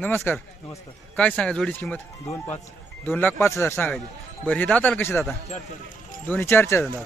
नमस्कार. नमस्कार. काय सांगा जोडीची किंमत? दोन पाच. दोन लाख पाच हजार सांगायची. बरं हे दाताला कशी दाता? चार चार. दोन्ही चार चार दात.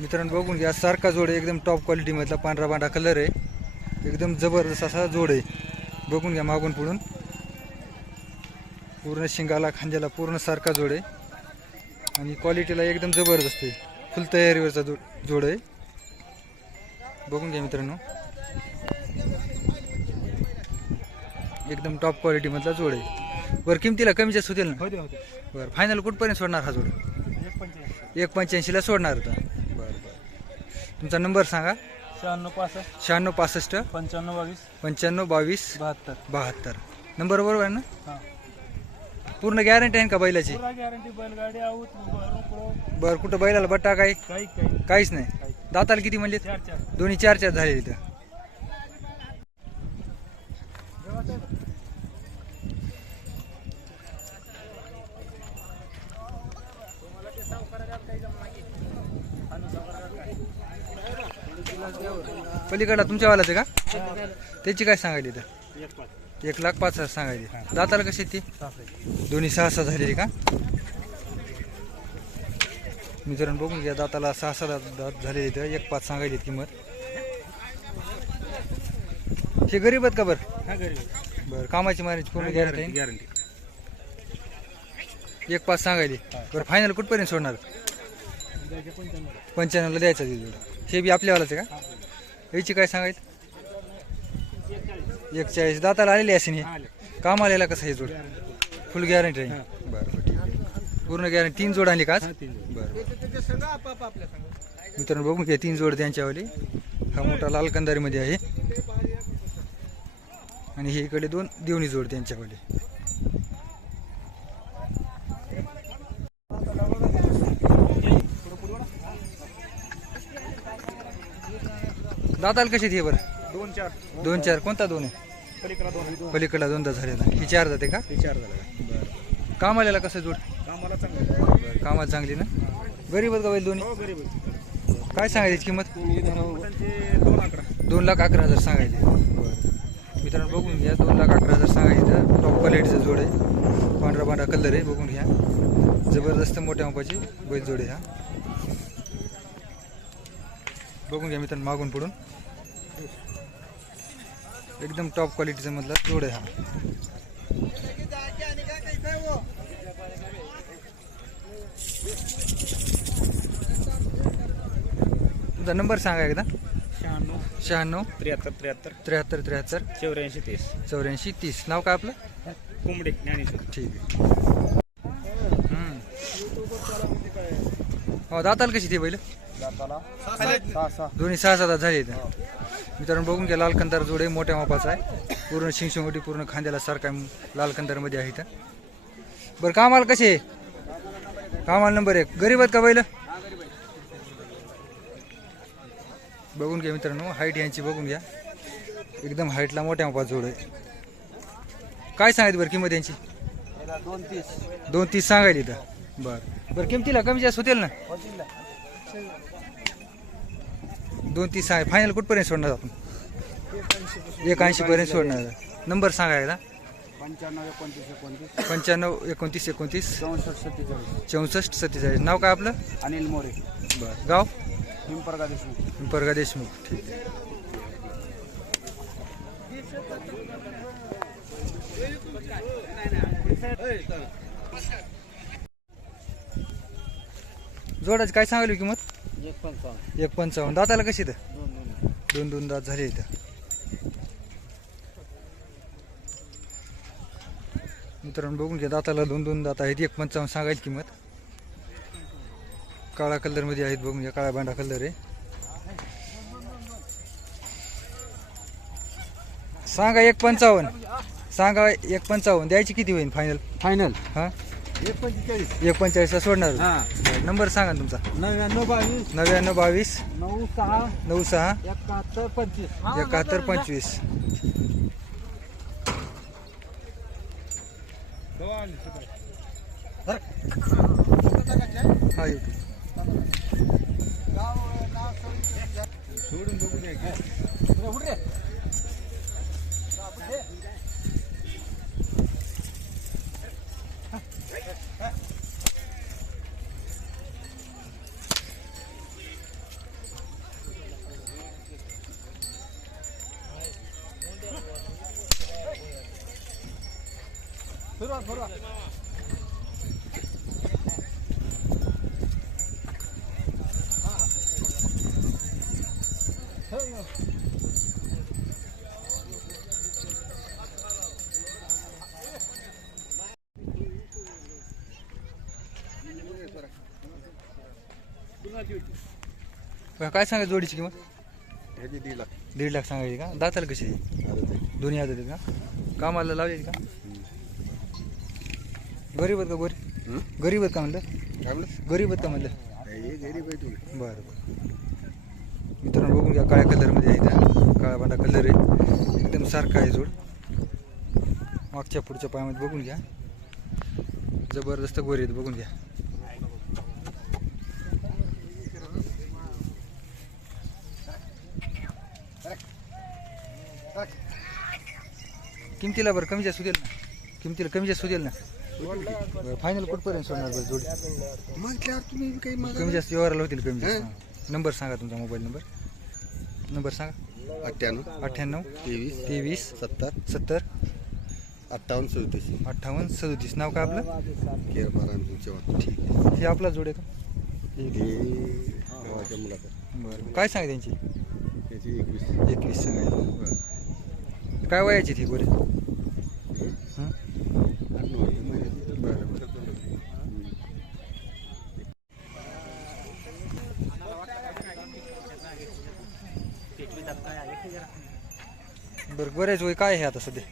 मित्रांनो बघून घ्या सारखा जोड आहे एकदम टॉप क्वालिटीमधला पांढरा पांढरा कलर आहे. एकदम जबरदस्त असा जोड आहे. बघून घ्या मागून पुढून. पूर्ण शिंगाला खांद्याला पूर्ण सारखा जोड आहे. आणि क्वालिटीला एकदम जबरदस्त आहे. फुल तयारीवरचा जोड जोड आहे. बघून घ्या मित्रांनो. एकदम टॉप क्वालिटीमधला जोड आहे. बरं किमतीला कमी जास्त होतील ना बरं फायनल कुठपर्यंत सोडणार हा जोड? एक पंच्याऐंशी. एक पंच्याऐंशीला सोडणार होता. बरं बरं. तुमचा नंबर सांगा. शहाण्णव पासष्ट. शहाण्णव पासष्ट. पंच्याण्णव बावीस. पंच्याण्णव बावीस. बहात्तर. बहात्तर. नंबर बरोबर आहे ना? पूर्ण गॅरंटी आहे का बैलाची? बरं कुठं बैलाला बट्टा काही काही काही. काहीच नाही. दाताला किती चार दोन्ही चार चार झाले इथं. पलीकडला तुमच्यावालाच आहे का? त्याची काय सांगायली इथं? एक लाख पाच हजार सांगायली. दाताला कशी ती? दोन्ही सहा सहा झालेली का? मित्रांनो बघून घ्या दाताला सहा सहा दात झालेली इथं. एक पाच सांगायची किंमत. हे गरीब आहेत का बरं? बरं कामाची मारायची पूर्ण गॅरंटी? एक पाच सांगायली. बरं फायनल कुठपर्यंत सोडणार? पंच्याण्णव. पंच्याण्णवला द्यायचं ते जोड. हे बी आपल्यावालाच आहे का? याची काय सांगायचं? एक चाळीस दाताला आलेली असेल हे आले काम आलेला कसं हे जोड? फुल गॅरंटी आहे. बरं बरं ठीक आहे. पूर्ण गॅरंटी तीन जोड आणली का बरं मित्रांनो बघून घ्या तीन जोड त्यांच्यावाली. हा मोठा लाल कंदारीमध्ये आहे. आणि हे इकडे दोन देवणी जोड त्यांच्यावाली. दाताल कशी हे बरं? दोन चार. दोन चार. कोणता दोन आहे? पलीकडा दोन पलीकडला दोनदा झालेला. ही चार जाते का? चार झाला काम आलेला कसं जोड? कामाला चांगलं कामाला चांगली ना? गरीब आहेत का बैल दोन्ही? हो गरीब काय सांगायची किंमत? त्यांचे दोन अकरा. दोन लाख अकरा हजार सांगायचे. मित्रांनो बघून घ्या. दोन लाख अकरा हजार सांगायचं. टॉप क्वालिटीचा जोड आहे. पांढरा पांढरा कलर आहे. बघून घ्या. जबरदस्त मोठ्या मापाची बैल जोड आहे हा. बघून घ्या मित्रांनो मागून पुढून. एकदम टॉप क्वालिटीचा मधला जोड आहे हा. तुमचा नंबर सांगा एकदा. शहाण्णव शहाण्णव त्र्याहत्तर त्र्याहत्तर त्र्याहत्तर त्र्याहत्तर चौऱ्याऐंशी तीस. चौऱ्याऐंशी तीस. नाव काय आपलं? कोंबडे ज्ञानेश्वर. ठीक आहे. हो दाताल कशी ती बैल? सहा दोन्ही सहा सात झाले इथं. मित्रांनो बघून घ्या लाल कंदार जोड आहे मोठ्या मापाचा आहे. पूर्ण शिंगशिंगोटी पूर्ण खांद्याला सारखा लाल कंदारमध्ये आहे इथं. बरं कामाला कसे? आहे कामाला नंबर एक. गरीब आहेत का बैल? बघून घ्या मित्रांनो हाईट यांची बघून घ्या. एकदम हाईटला मोठ्या मापाचा जोड. आहे काय सांगायचं बरं किंमत यांची? दोन तीस. दोन तीस सांगायला इथं. बरं. बरं किमतीला कमी जास्त होतील ना. दोन तीस सांगा फायनल कुठपर्यंत सोडणार आपण? एक ऐंशी पर्यंत सोडणार. नंबर सांगा एकदा. पंच्याण्णव एकोणतीस एकोणतीस. पंच्याण्णव एकोणतीस एकोणतीस. चौसष्ट सत्तेचाळीस. चौसष्ट सत्तेचाळीस. नाव काय आपलं? अनिल मोरे. बरं. गाव? पिंपरगा देशमुख. पिंपरगा देशमुख. ठीक आहे. जोडाची काय सांगायली किंमत? एक पंचावन्न. एक पंचावन्न. दाताला कशी इथं? दोन दोन. दोन दोन दात झाले इथं. मित्रांनो बघून घ्या दाताला दोन दोन दात आहेत. एक पंचावन्न सांगायची किंमत. काळा कलरमध्ये आहेत बघून घ्या. काळा बांडा कलर आहे. सांगा एक पंचावन्न. सांगा एक पंचावन्न. द्यायची किती होईल फायनल फायनल हां? एक पंचेचाळीस एक पंचेचाळीसला सोडणार. हा. नंबर सांगा तुमचा. नव्याण्णव बावीस. नव्याण्णव बावीस. नऊ सहा. नऊ सहा. एकाहत्तर पंचवीस. एकाहत्तर पंचवीस. हा येऊ सोडून बघू काय सांगायचं जोडीची किंमत? ह्याची दीड लाख. दीड लाख सांगायची का? दाताला कशी? आहे? दोन्ही आदत आहेत का? कामाला लावलेली का? गरीब आहेत का गोरी? गरीब आहेत का म्हणलं? काय म्हणलं गरीब आहेत का म्हणलं? हे गरीब आहे तुम्ही बरं बरं. मित्रांनो बघून घ्या काळ्या कलरमध्ये आहे त्या. काळा बांडा कलर आहे. एकदम सारखा आहे जोड. मागच्या पुढच्या पायामध्ये बघून घ्या. जबरदस्त गोरी आहेत बघून घ्या. किमतीला बरं कमी जास्त होतील ना. किमतीला कमी जास्त होतील ना. फायनल कुठपर्यंत सोडणार बरं जोडी? म्हटल्यावर तुम्ही काही कमी जास्त व्यवहाराला होतील कमी जास्त. नंबर सांगा तुमचा मोबाईल नंबर नंबर सांगा. अठ्ठ्याण्णव अठ्ठ्याण्णव तेवीस तेवीस सत्तर सत्तर अठ्ठावन्न सदतीस. अठ्ठावन्न सदोतीस. नाव का आपलं केअर चव्हाण ठीक आहे. हे आपला जोड आहे का? बरं. काय सांगा त्यांची? त्याची एकवीस. एकवीस सांगायचं बरं. काय वयाची ती गोरे हं? बरं बरं. बरं गोऱ्याच वय काय आहे आता सध्या?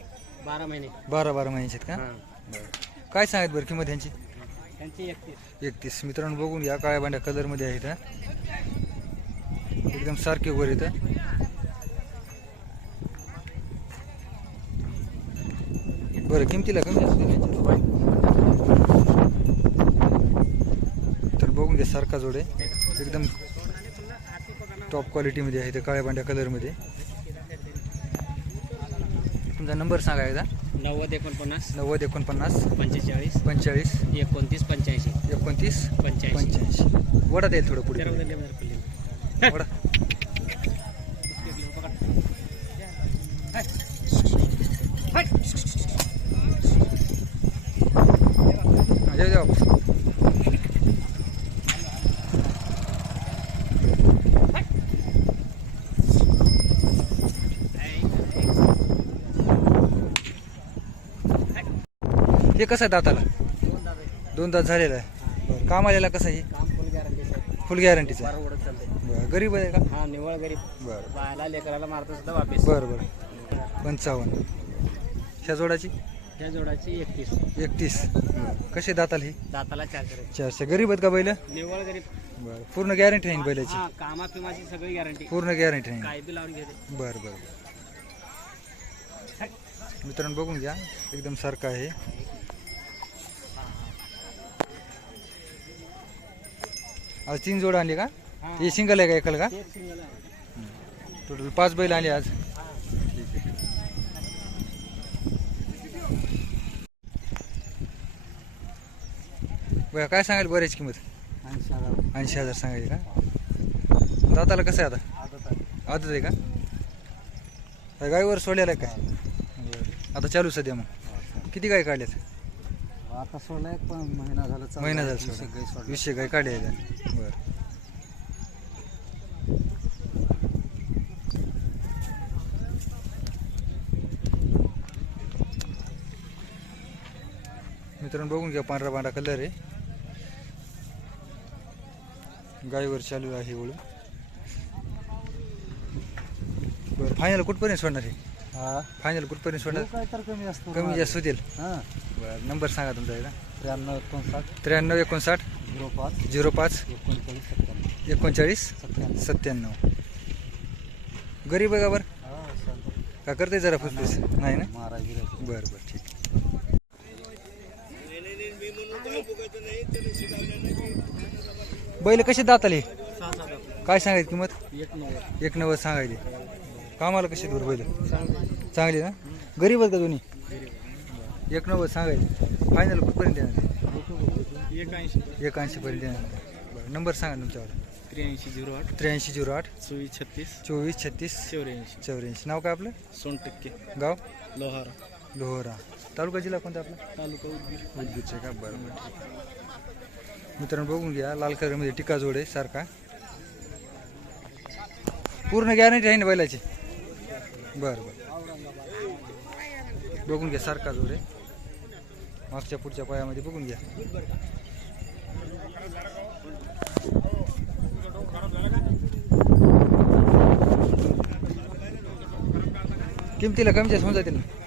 बारा महिने. बारा बारा महिन्याचे आहेत का? बरं काय सांगत बरं किंमत यांची त्यांची एकतीस. एकतीस. मित्रांनो बघून घ्या काळ्या बांड्या कलरमध्ये आहेत हा. एकदम सारखे वर येतं बरं किमतीला कमी यांच्यात. तर बघून घ्या सारखा जोड आहे. एकदम टॉप क्वालिटीमध्ये आहे ते काळ्या बांड्या कलरमध्ये तुमचा नंबर सांगा एकदा. नव्वद एकोणपन्नास नव्वद एकोणपन्नास पंचेचाळीस पंचेचाळीस एकोणतीस पंच्याऐंशी. एकोणतीस पंच्याऐंशी. पंच्याऐंशी. वडा येईल थोडं पुढे. वडा हा, जाऊ द्या वापस. हे कसं आहे दाताला? दोन तास झालेला आहे. बरं काम आलेला कसं आहे? काम फुल गॅरंटी फुल गॅरंटीचं चालते बरं गरीब आहे का? हा निव्वळ गरीब. बरं. बायला लेकराला मारतो सुद्धा वापिस. बरं बरं. पंचावन्न. ह्या जोडाची? त्या जोडाची एकतीस. एकतीस. कसे दाताल हे? दाताला चार करायची चारशे. गरीब आहेत का बैल? निव्वळ गरीब. बरं. पूर्ण गॅरंटी आहे बैलाची. हा कामा पिमाची सगळी गॅरंटी पूर्ण गॅरंटी आहे काय बी लावून घेते. बरं बरं. मित्रांनो बघून घ्या. एकदम सारखं आहे. आज तीन जोड आणली का? हे सिंगल आहे का एकल का? टोटल पाच बैल आले आज. बघा काय सांगाल बऱ्याच किंमत? ऐंशी हजार सांगायची का? दाताला कसं आहे आता? आदत आहे का? गाईवर सोडलेला आहे काय? बरं. आता चालू सध्या मग. किती गाय काढल्यात? आता सोडलाय पण महिना झाला चालू महिना आहे. झाला वीस एक गाई सोडा सोडल्या. वीसशे गाय आहेत बरं. मित्रांनो बघून घ्या पांढरा पांढरा कलर आहे. गायीवर चालू आहे वळू बरं फायनल कुठपर्यंत सोडणार आहे? फायनल कुठपर्यंत हो, सोडणार? काय तर कमी असतो कमी जास्त होतील? हा. बरं नंबर सांगा तुमचा एकदा. त्र्याण्णव एकोणसाठ. त्र्याण्णव एकोणसाठ. झिरो पाच. झिरो पाच. एकोणचाळीस सत्त्याण्णव. एकोणचाळीस सत्त्याण्णव. सत्त्याण्णव. गरीब आहे का बरं? हा. का करते जरा फसफस नाही ना. बरं बरं ठीक बैल कसे दात आले सहा सात काय सांगायची किंमत? एक नव्वद सांगायची. कामाला कशी दूर बैल? चांगली ना? गरीब आहेत का दोन्ही? एक नव्वद सांगायची. फायनल कुठपर्यंत येणार? एक ऐंशी एक ऐंशीपर्यंत येणार. बरं नंबर सांगा तुमच्यावर त्र्याऐंशी झिरो आठ. त्र्याऐंशी झिरो आठ. चोवीस छत्तीस. चोवीस छत्तीस. चौऱ्याऐंशी. चौऱ्याऐंशी. नाव काय आपलं? सोन टक्के गाव? लोहारा. लोहरा. तालुका जिल्हा कोणता आपला? तालुका उदगीर. उदगीरचे का? बरं बरं. मित्रांनो बघून घ्या. लाल कलरमध्ये टिका जोड आहे सारखा. पूर्ण गॅरंटी आहे ना बैलाची? बरं बरं. बघून घ्या सारखा जोर आहे मागच्या पुढच्या पायामध्ये बघून घ्या. किमतीला कमी जास्त होऊन जातील ना?